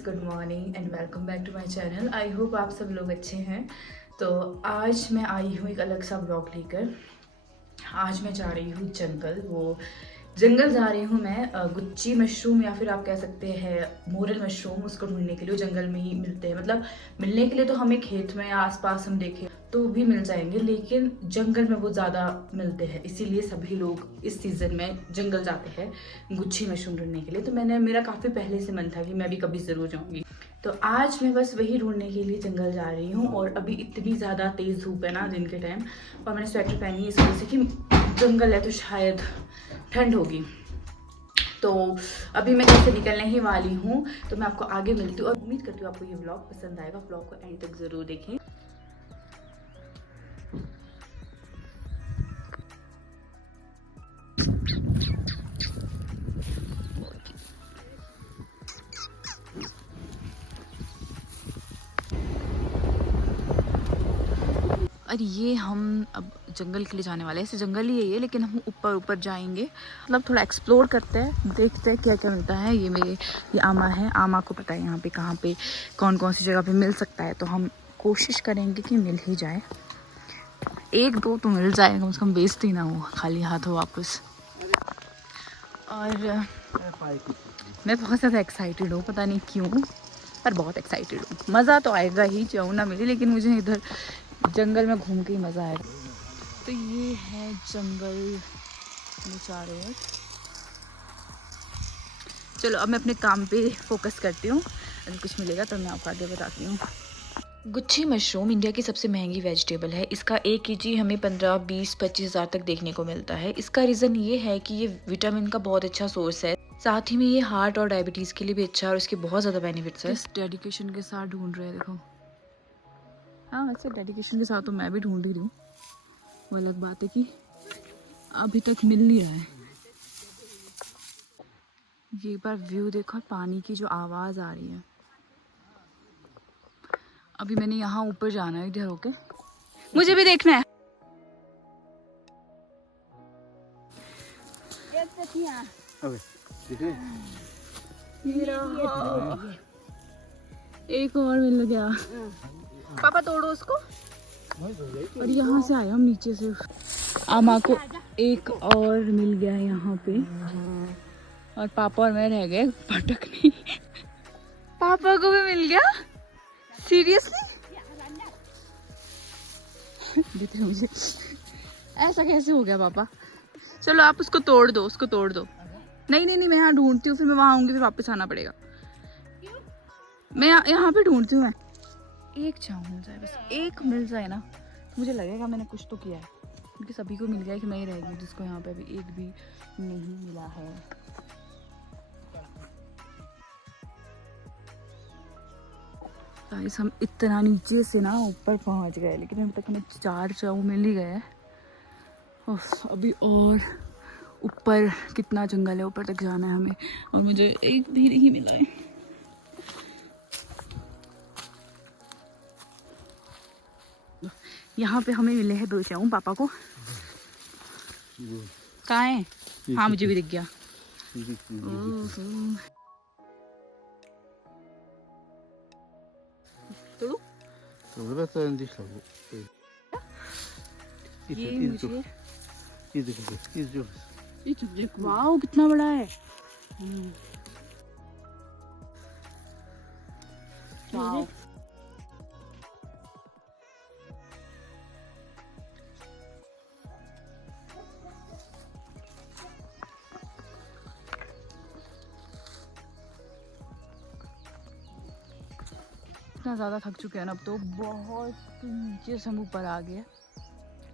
Good morning and welcome back to my channel. I hope आप सब लोग अच्छे हैं। तो आज मैं आई हूँ एक अलग सा ब्लॉग लेकर। आज मैं जा रही हूँ जंगल जा रही हूँ मैं गुच्ची मशरूम या फिर आप कह सकते हैं मोरल मशरूम, उसको ढूंढने के लिए। जंगल में ही मिलते हैं, मतलब मिलने के लिए तो हमें खेत में या आसपास हम देखें तो भी मिल जाएंगे, लेकिन जंगल में वो ज़्यादा मिलते हैं, इसीलिए सभी लोग इस सीज़न में जंगल जाते हैं गुच्छी मशरूम ढूंढने के लिए। तो मेरा काफ़ी पहले से मन था कि मैं भी कभी ज़रूर जाऊँगी। तो आज मैं बस वही ढूंढने के लिए जंगल जा रही हूँ। और अभी इतनी ज़्यादा तेज़ धूप है ना दिन के टाइम, और मैंने स्वेटर पहनी है इस वजह से कि जंगल है तो शायद ठंड होगी। तो अभी मैं घर से निकलने ही वाली हूँ, तो मैं आपको आगे मिलती हूँ और उम्मीद करती हूँ आपको ये व्लॉग पसंद आएगा। व्लॉग को एंड तक ज़रूर देखें। और ये हम अब जंगल के लिए जाने वाले हैं। ऐसे जंगल ही है ये, लेकिन हम ऊपर ऊपर जाएंगे, मतलब थोड़ा एक्सप्लोर करते हैं, देखते हैं क्या क्या मिलता है। ये आमा है, आमा को पता है यहाँ पे कहाँ पे कौन कौन सी जगह पे मिल सकता है, तो हम कोशिश करेंगे कि मिल ही जाए। एक दो तो मिल जाए, कम से कम वेस्ट ही ना हो, खाली हाथ हो वापस। और मैं बहुत ज़्यादा एक्साइटेड हूँ, पता नहीं क्यों, पर बहुत एक्साइटेड हूँ। मज़ा तो आएगा ही, चाहूँ ना मिले, लेकिन मुझे इधर जंगल में घूम के ही मज़ा आएगा। तो ये है जंगल में चारों ओर। चलो अब मैं अपने काम पे फोकस करती हूँ, अगर कुछ मिलेगा तो मैं आपको आगे बताती हूँ। गुच्छी मशरूम इंडिया की सबसे महंगी वेजिटेबल है। इसका 1 kg हमें 15, 20, 25 हज़ार तक देखने को मिलता है। इसका रीज़न ये है कि ये विटामिन का बहुत अच्छा सोर्स है, साथ ही में ये हार्ट और डायबिटीज़ के लिए भी अच्छा है, और इसके बहुत ज़्यादा बेनिफिट्स है। डेडिकेशन के साथ ढूंढ रहे हैं, देखो। हाँ, वैसे डेडिकेशन के साथ तो मैं भी ढूंढ ही रही हूँ, वो अलग बात है कि अभी तक मिल नहीं रहा है। ये बार व्यू देखो, पानी की जो आवाज़ आ रही है। अभी मैंने यहाँ ऊपर जाना है, इधर होके मुझे भी देखना है। एक और मिल गया। पापा तोड़ो उसको। और यहाँ से आए हम नीचे से। आमा को एक और मिल गया यहाँ पे, और पापा और मैं रह गए भटकने। पापा को भी मिल गया, सीरियसली? मुझे ऐसा कैसे हो गया पापा? चलो आप उसको तोड़ दो, उसको तोड़ दो। नहीं नहीं नहीं, मैं यहाँ ढूंढती हूँ, फिर मैं वहाँ आऊंगी, फिर वापस आना पड़ेगा। मैं यहाँ पे ढूंढती हूँ। मैं एक चाव मिल जाए, बस एक मिल जाए ना, तो मुझे लगेगा मैंने कुछ तो किया है, क्योंकि सभी को मिल गया कि मैं ही रह गई जिसको यहाँ पे अभी एक भी नहीं मिला है। गाइस, हम इतना नीचे से ना ऊपर पहुँच गए, लेकिन अभी तक हमें 4 चाव मिल ही गए। अभी और ऊपर कितना जंगल है, ऊपर तक जाना है हमें, और मुझे एक भी नहीं मिला है। यहाँ पे हमें मिले हैं 2 चाऊ पापा को। कहाँ है? हाँ, मुझे भी दिख गया। वाओ, कितना बड़ा है। वाओ। इतना ज़्यादा थक चुके हैं ना, अब तो बहुत नीचे से हम ऊपर आ गए,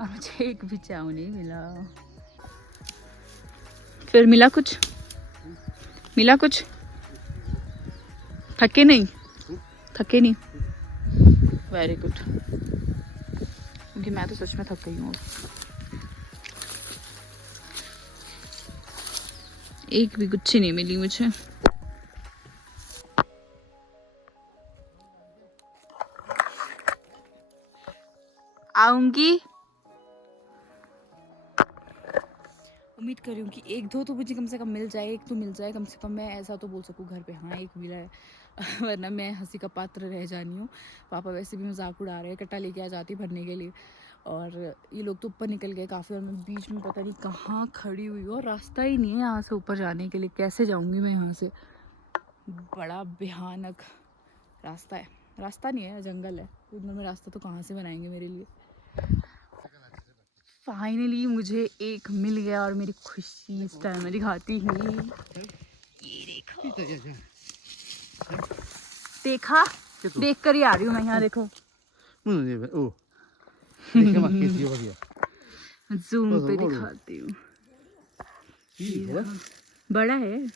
और मुझे एक भी चाव नहीं मिला। फिर मिला कुछ? मिला कुछ? थके नहीं? थके नहीं? वेरी गुड, क्योंकि मैं तो सच में थक गई हूँ। एक भी गुच्छी नहीं मिली मुझे। आऊंगी, उम्मीद कर रही हूँ कि एक दो तो मुझे कम से कम मिल जाए, एक तो मिल जाए कम से कम, मैं ऐसा तो बोल सकूँ घर पे हाँ एक मिला है। वरना मैं हंसी का पात्र रह जानी हूँ। पापा वैसे भी मजाक उड़ा रहे हैं, कट्टा लेके आ जाती भरने के लिए, और ये लोग तो ऊपर निकल गए काफ़ी, और मैं बीच में पता नहीं कहाँ खड़ी हुई हूँ, और रास्ता ही नहीं है यहाँ से ऊपर जाने के लिए। कैसे जाऊँगी मैं यहाँ से? बड़ा भयानक रास्ता है। रास्ता नहीं है, जंगल है, उधर में रास्ता तो कहाँ से बनाएंगे मेरे लिए। फाइनली मुझे एक मिल गया, और मेरी खुशी इस टाइम में दिखाती हूँ। ये देखो, देखा, देख कर ही आ रही हूँ मैं यहाँ। देखो जूम पे दिखाती हूँ, बड़ा है।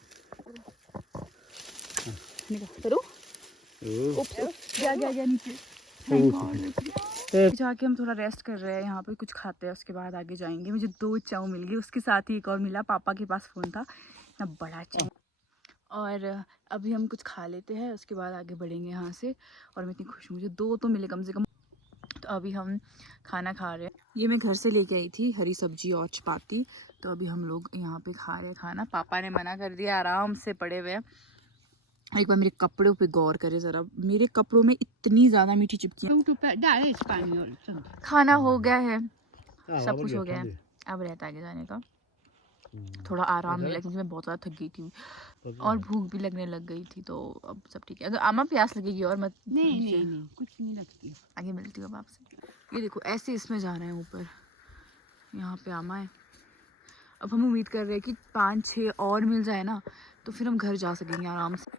करो, गया नीचे। जाके हम थोड़ा रेस्ट कर रहे हैं यहाँ पे, कुछ खाते हैं, उसके बाद आगे जाएंगे। मुझे 2 चाऊ मिल गई, उसके साथ ही एक और मिला। पापा के पास फ़ोन था, इतना बड़ा चाऊ। और अभी हम कुछ खा लेते हैं, उसके बाद आगे बढ़ेंगे यहाँ से। और मैं इतनी खुश हूँ, मुझे 2 तो मिले कम से कम। तो अभी हम खाना खा रहे हैं। ये मैं घर से लेके आई थी, हरी सब्जी और चपाती। तो अभी हम लोग यहाँ पे खा रहे हैं खाना। पापा ने मना कर दिया, आराम से पड़े हुए हैं। एक बार मेरे कपड़ों पे गौर करे ज़रा, मेरे कपड़ों में इतनी ज़्यादा मीठी चिपकियाँ। खाना हो गया है, सब कुछ हो गया है, अब रहता है आगे जाने का। थोड़ा आराम मिला क्योंकि मैं बहुत ज़्यादा थक गई थी, और भूख भी लगने लग गई थी। तो अब सब ठीक है। अगर आमा प्यास लगेगी और मत, नहीं कुछ नहीं लगती। आगे मिलती हूँ अब आपसे। ये देखो ऐसे इसमें जा रहे हैं ऊपर, यहाँ पे आमा है। अब हम उम्मीद कर रहे हैं कि 5-6 और मिल जाए ना, तो फिर हम घर जा सकेंगे आराम से।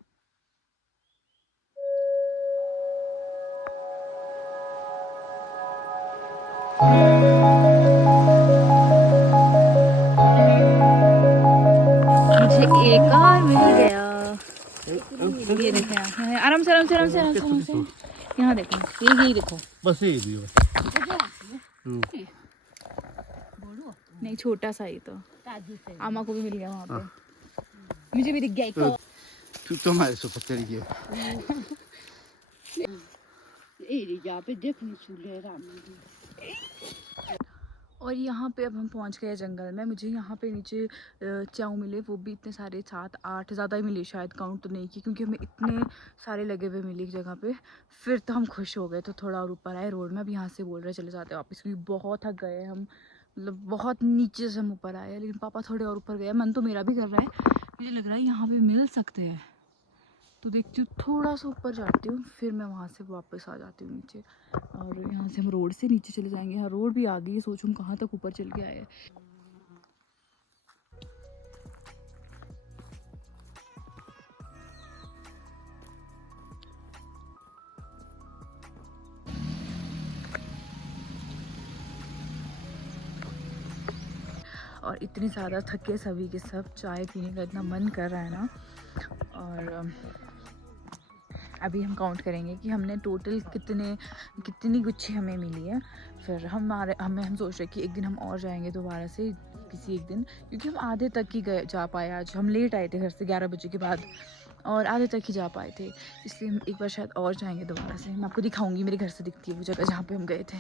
मुझे एक और मिल गया। ये देखें, आराम से आराम से आराम से आराम से। यहाँ देखो, यही देखो, बस ये नहीं, छोटा सा ही तो आमा को भी मिल गया वहाँ पे। मुझे भी दिख गया एक और। और यहाँ पे अब हम पहुँच गए जंगल में। मुझे यहाँ पे नीचे चाऊ मिले, वो भी इतने सारे, 7-8 ज़्यादा ही मिले शायद, काउंट तो नहीं की, क्योंकि हमें इतने सारे लगे हुए मिले एक जगह पे। फिर तो हम खुश हो गए, तो थोड़ा और ऊपर आए रोड में। अब यहाँ से बोल रहे चले जाते वापस, क्योंकि बहुत थक गए हम, मतलब बहुत नीचे से हम ऊपर आए। लेकिन पापा थोड़े और ऊपर गए, मन तो मेरा भी कर रहा है, मुझे लग रहा है यहाँ पर मिल सकते हैं। तो देखती हूँ, थोड़ा सा ऊपर जाती हूँ, फिर मैं वहाँ से वापस आ जाती हूँ नीचे। और यहाँ से हम रोड से नीचे चले जाएंगे। यहाँ रोड भी आ गई है, सोचूँ कहाँ तक ऊपर चल के आए। और इतनी ज़्यादा थके सभी के सब, चाय पीने का इतना मन कर रहा है ना। और अभी हम काउंट करेंगे कि हमने टोटल कितनी गुच्छी हमें मिली है। फिर हम सोच रहे कि एक दिन हम और जाएंगे दोबारा से, किसी एक दिन, क्योंकि हम आधे तक ही जा पाए। आज हम लेट आए थे घर से 11 बजे के बाद, और आधे तक ही जा पाए थे, इसलिए हम एक बार शायद और जाएंगे दोबारा से। मैं आपको दिखाऊंगी, मेरे घर से दिखती है वो जगह जहाँ पे हम गए थे।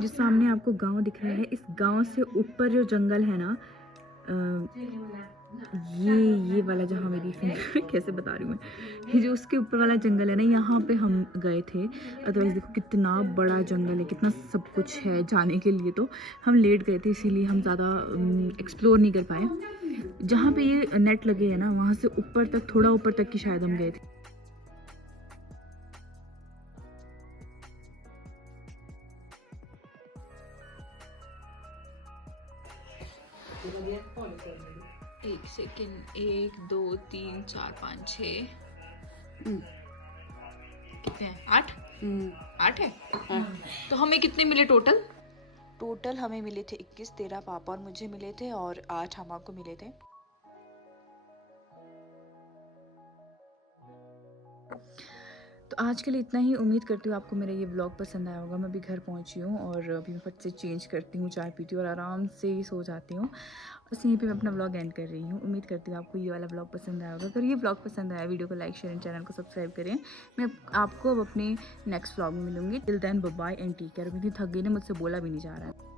जो सामने आपको गांव दिख रहा है, इस गांव से ऊपर जो जंगल है ना, ये वाला जहाँ मेरी कैसे बता रही हूँ मैं, ये जो उसके ऊपर वाला जंगल है ना, यहाँ पे हम गए थे। अदरवाइज़ देखो कितना बड़ा जंगल है, कितना सब कुछ है जाने के लिए। तो हम लेट गए थे, इसीलिए हम ज़्यादा एक्सप्लोर नहीं कर पाए। जहाँ पे ये नेट लगे हैं ना, वहाँ से ऊपर तक, थोड़ा ऊपर तक की शायद हम गए थे। एक सेकेंड, 1 2 3 4 5 6 कितने हैं? 8 8 है। तो हमें कितने मिले टोटल हमें मिले थे 21। 13 पापा और मुझे मिले थे, और 8 हम आपको मिले थे। तो आज के लिए इतना ही। उम्मीद करती हूँ आपको मेरा ये व्लॉग पसंद आया होगा। मैं अभी घर पहुँची हूँ और अभी मैं फट से चेंज करती हूँ, चाय पीती हूँ और आराम से सो जाती हूँ। बस यहीं पे मैं अपना व्लॉग एंड कर रही हूँ। उम्मीद करती हूँ आपको ये वाला व्लॉग पसंद आया होगा। अगर ये व्लॉग पसंद आया, वीडियो को लाइक शेयर एंड चैनल को सब्सक्राइब करें। मैं आपको अब अपने नेक्स्ट व्लॉग में मिलूँगी। Till then bye bye and take care. मैं इतनी थक गई ना, मुझसे बोला भी नहीं जा रहा है।